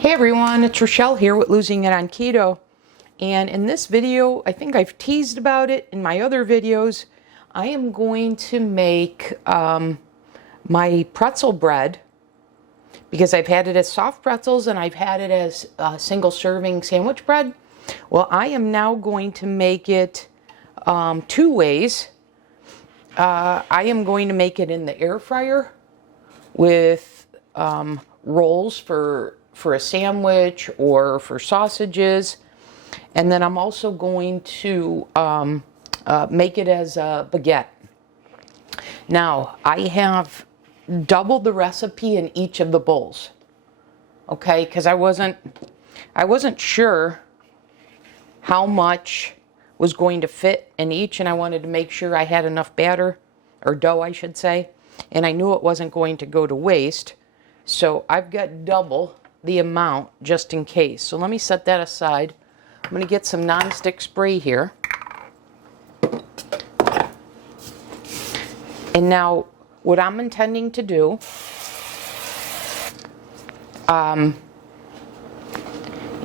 Hey everyone, it's Rochelle here with Losing It on Keto. And in this video, I think I've teased about it in my other videos, I am going to make my pretzel bread, because I've had it as soft pretzels and I've had it as single serving sandwich bread. Well, I am now going to make it two ways. I am going to make it in the air fryer with rolls for a sandwich or for sausages, and then I'm also going to make it as a baguette. Now I have doubled the recipe in each of the bowls, okay, because I wasn't sure how much was going to fit in each, and I wanted to make sure I had enough batter, or dough I should say, and I knew it wasn't going to go to waste, so I've got double the amount just in case. So let me set that aside. I'm going to get some non-stick spray here. And now what I'm intending to do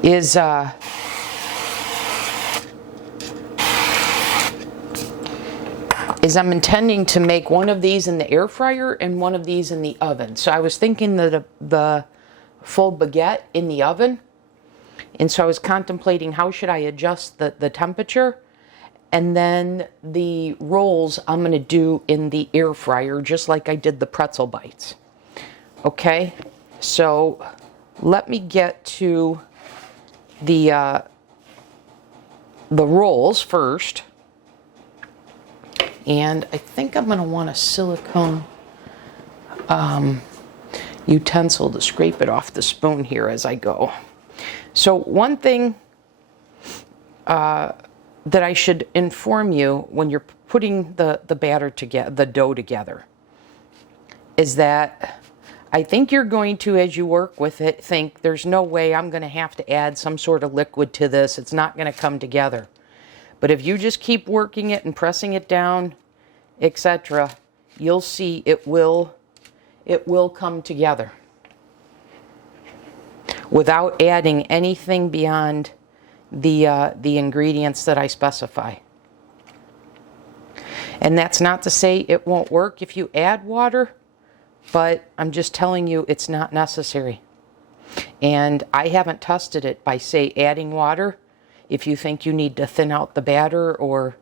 is I'm intending to make one of these in the air fryer and one of these in the oven. So I was thinking that the full baguette in the oven, and so I was contemplating how should I adjust the temperature, and then the rolls I'm going to do in the air fryer just like I did the pretzel bites. Okay, so let me get to the rolls first, and I think I'm going to want a silicone utensil to scrape it off the spoon here as I go. So one thing that I should inform you when you're putting the batter together, the dough together, is that I think you're going to, as you work with it, think there's no way I'm going to have to add some sort of liquid to this. It's not going to come together. But if you just keep working it and pressing it down, etc., you'll see it will come together without adding anything beyond the ingredients that I specify. And that's not to say it won't work if you add water, but I'm just telling you it's not necessary. And I haven't tested it by, say, adding water if you think you need to thin out the batter, or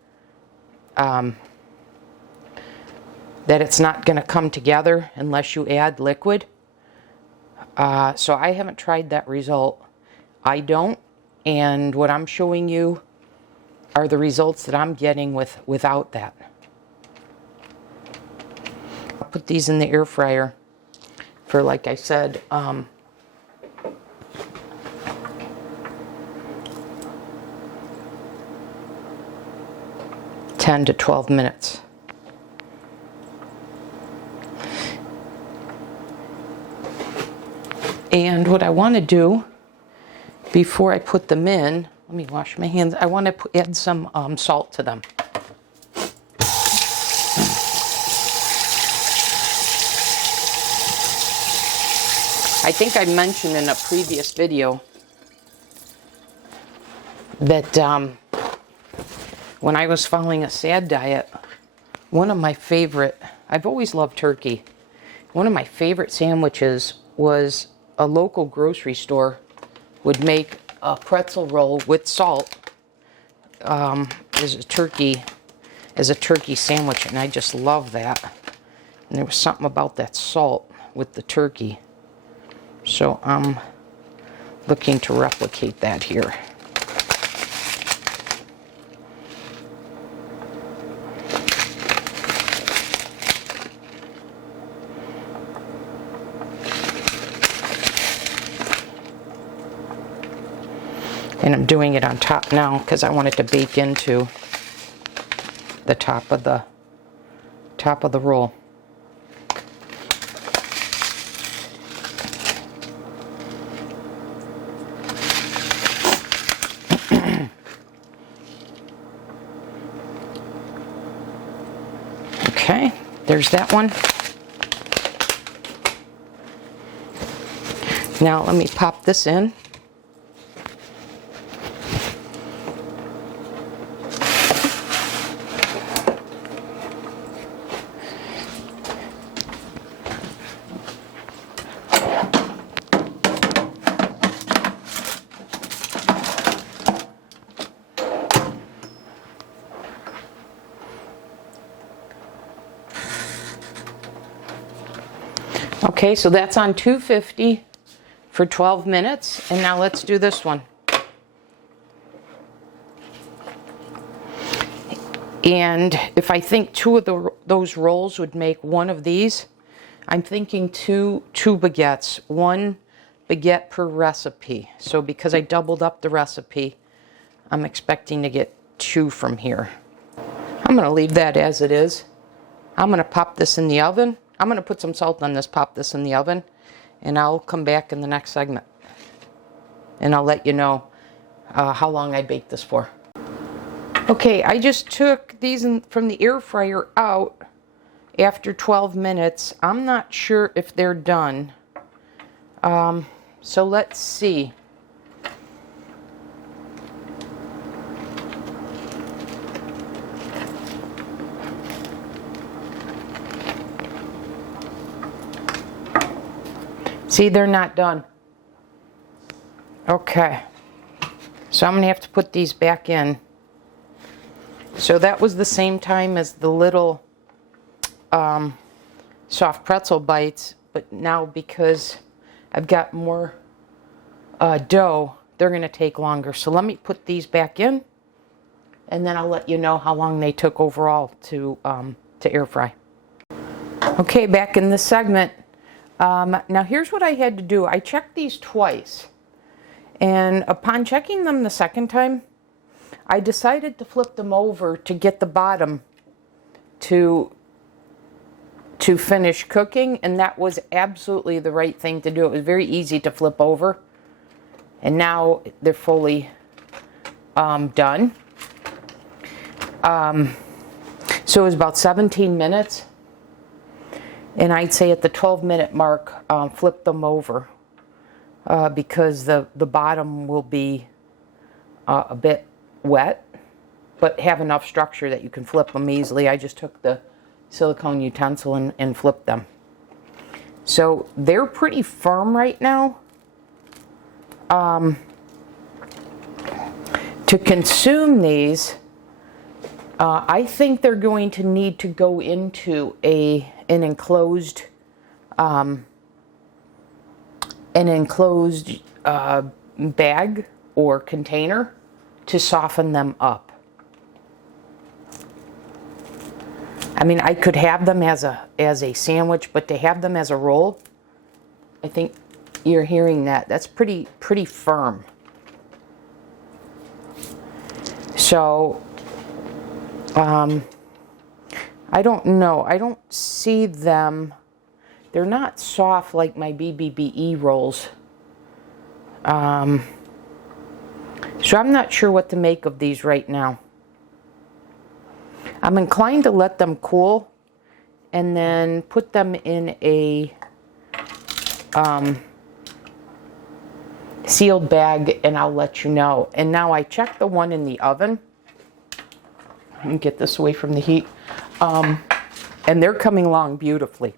that it's not going to come together unless you add liquid. So I haven't tried that result. I don't, and what I'm showing you are the results that I'm getting without that. I'll put these in the air fryer for, like I said, 10 to 12 minutes. And what I want to do before I put them in, let me wash my hands, I want to add some salt to them. I think I mentioned in a previous video that when I was following a SAD diet, one of my favorite, I've always loved turkey, one of my favorite sandwiches was a local grocery store would make a pretzel roll with salt as a turkey sandwich, and I just love that. And there was something about that salt with the turkey, so I'm looking to replicate that here. And I'm doing it on top now because I want it to bake into the top of the roll. Okay, there's that one. Now let me pop this in. Okay, so that's on 250 for 12 minutes. And now let's do this one. And if I think two of those rolls would make one of these, I'm thinking two baguettes, one baguette per recipe. So because I doubled up the recipe, I'm expecting to get 2 from here. I'm going to leave that as it is. I'm going to pop this in the oven. I'm going to put some salt on this, pop this in the oven, and I'll come back in the next segment. And I'll let you know how long I bake this for. Okay, I just took these from the air fryer out after 12 minutes. I'm not sure if they're done. So let's see. See, they're not done. Okay. So I'm going to have to put these back in. So that was the same time as the little soft pretzel bites, but now because I've got more dough, they're going to take longer. So let me put these back in, and then I'll let you know how long they took overall to air fry. Okay, back in this segment. Now here's what I had to do. I checked these twice, and upon checking them the second time, I decided to flip them over to get the bottom to finish cooking, and that was absolutely the right thing to do. It was very easy to flip over, and now they're fully done. So it was about 17 minutes. And I'd say at the 12-minute mark, flip them over because the bottom will be a bit wet, but have enough structure that you can flip them easily. I just took the silicone utensil and flipped them. So they're pretty firm right now. To consume these, I think they're going to need to go into an enclosed bag or container to soften them up. I mean, I could have them as a sandwich, but to have them as a roll, I think you're hearing that. That's pretty firm. So, I don't know. I don't see them. They're not soft like my BBBE rolls. So I'm not sure what to make of these right now. I'm inclined to let them cool and then put them in a sealed bag, and I'll let you know. And now I checked the one in the oven. Let me get this away from the heat. And they're coming along beautifully.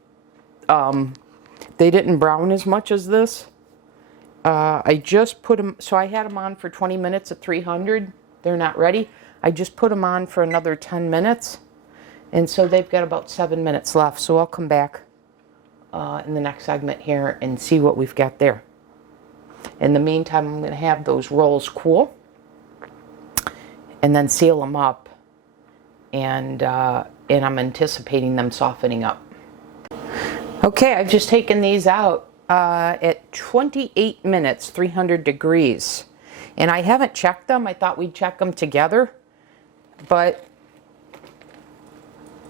They didn't brown as much as this. I just put them, so I had them on for 20 minutes at 300. They're not ready. I just put them on for another 10 minutes. And so they've got about 7 minutes left. So I'll come back in the next segment here and see what we've got there. In the meantime, I'm going to have those rolls cool and then seal them up. And I'm anticipating them softening up. Okay, I've just taken these out at 28 minutes, 300 degrees. And I haven't checked them. I thought we'd check them together. But,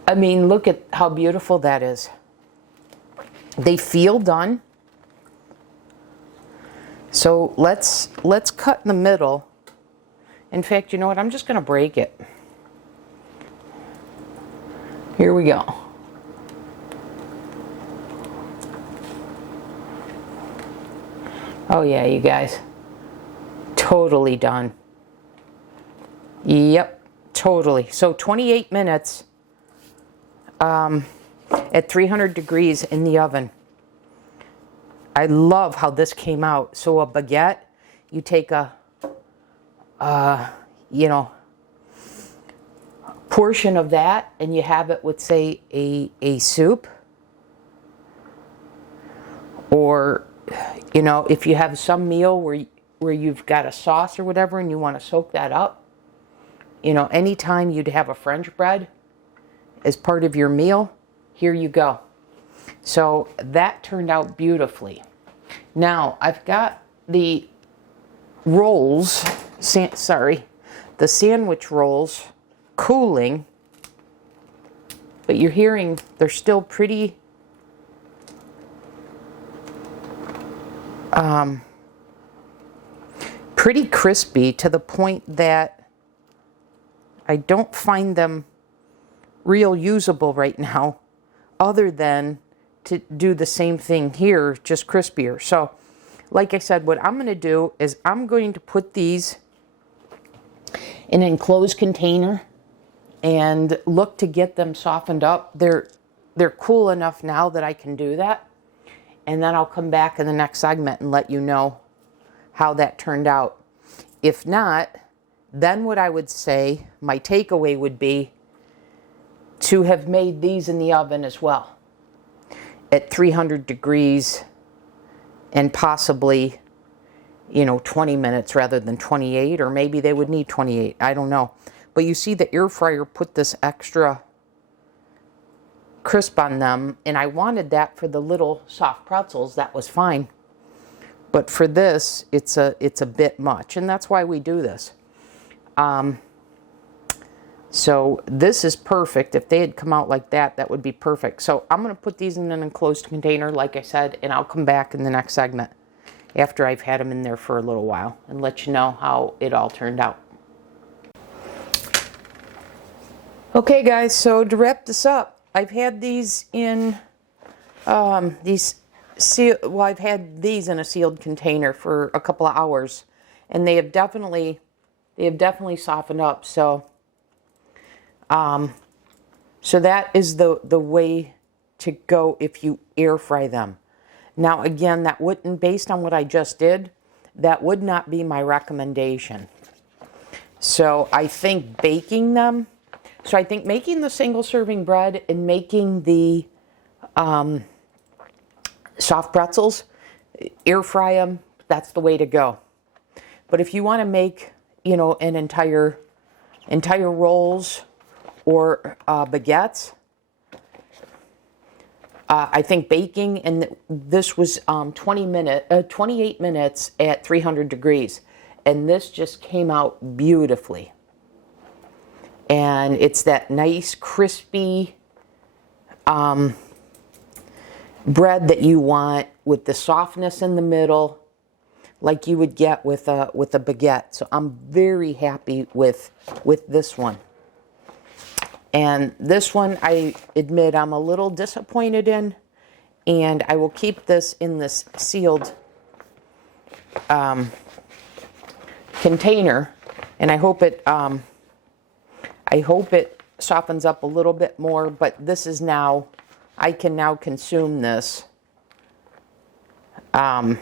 I mean, look at how beautiful that is. They feel done. So let's cut in the middle. In fact, you know what? I'm just going to break it. Here we go. Oh yeah, you guys. Totally done. Yep, totally. So 28 minutes at 300 degrees in the oven. I love how this came out. So a baguette, you take a, you know, portion of that and you have it with, say, a soup. Or, you know, if you have some meal where you've got a sauce or whatever and you want to soak that up, you know, anytime you'd have a French bread as part of your meal, here you go. So that turned out beautifully. Now I've got the rolls, the sandwich rolls cooling, but you're hearing they're still pretty pretty crispy, to the point that I don't find them real usable right now, other than to do the same thing here, just crispier. So like I said, what I'm going to do is I'm going to put these in an enclosed container and look to get them softened up. They're cool enough now that I can do that. And then I'll come back in the next segment and let you know how that turned out. If not, then what I would say, my takeaway would be to have made these in the oven as well at 300 degrees and possibly, you know, 20 minutes rather than 28, or maybe they would need 28. I don't know. But you see the air fryer put this extra crisp on them, and I wanted that for the little soft pretzels. That was fine. But for this, it's a bit much, and that's why we do this. So this is perfect. If they had come out like that, that would be perfect. So I'm going to put these in an enclosed container, like I said, and I'll come back in the next segment after I've had them in there for a little while and let you know how it all turned out. Okay guys, so to wrap this up, I've had these in I've had these in a sealed container for a couple of hours, and they have definitely softened up. So so that is the way to go if you air fry them. Now again, that wouldn't, based on what I just did, that would not be my recommendation. So I think baking them, so I think making the single serving bread and making the soft pretzels, air fry them, that's the way to go. But if you want to make, you know, an entire rolls or baguettes, I think baking, and this was 28 minutes at 300 degrees, and this just came out beautifully. And it's that nice crispy bread that you want, with the softness in the middle, like you would get with a baguette. So I'm very happy with this one. And this one, I admit, I'm a little disappointed in, and I will keep this in this sealed container, and I hope it softens up a little bit more. But this is now, I can now consume this. You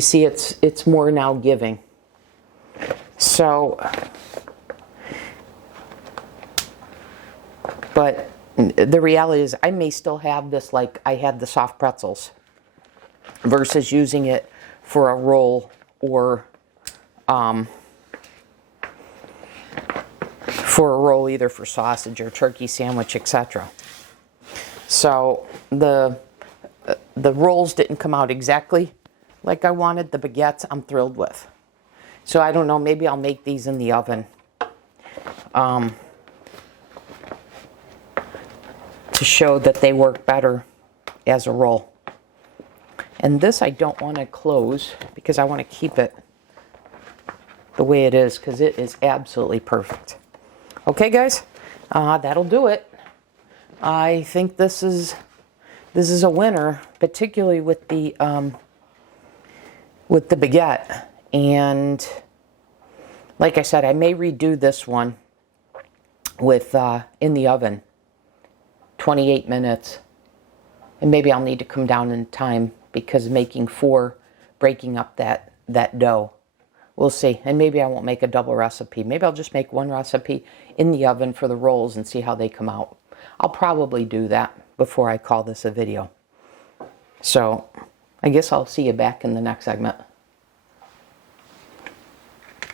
see, it's more now giving. So, but the reality is I may still have this like I had the soft pretzels, versus using it for a roll or for a roll, either for sausage or turkey sandwich, etc. So the rolls didn't come out exactly like I wanted. The baguettes I'm thrilled with. So I don't know, maybe I'll make these in the oven to show that they work better as a roll. And this I don't want to close because I want to keep it the way it is, because it is absolutely perfect. Okay guys, that'll do it. I think this is a winner, particularly with the with the baguette. And like I said, I may redo this one with in the oven, 28 minutes. And maybe I'll need to come down in time because making 4, breaking up that dough. We'll see. And maybe I won't make a double recipe. Maybe I'll just make one recipe in the oven for the rolls and see how they come out. I'll probably do that before I call this a video. So I guess I'll see you back in the next segment.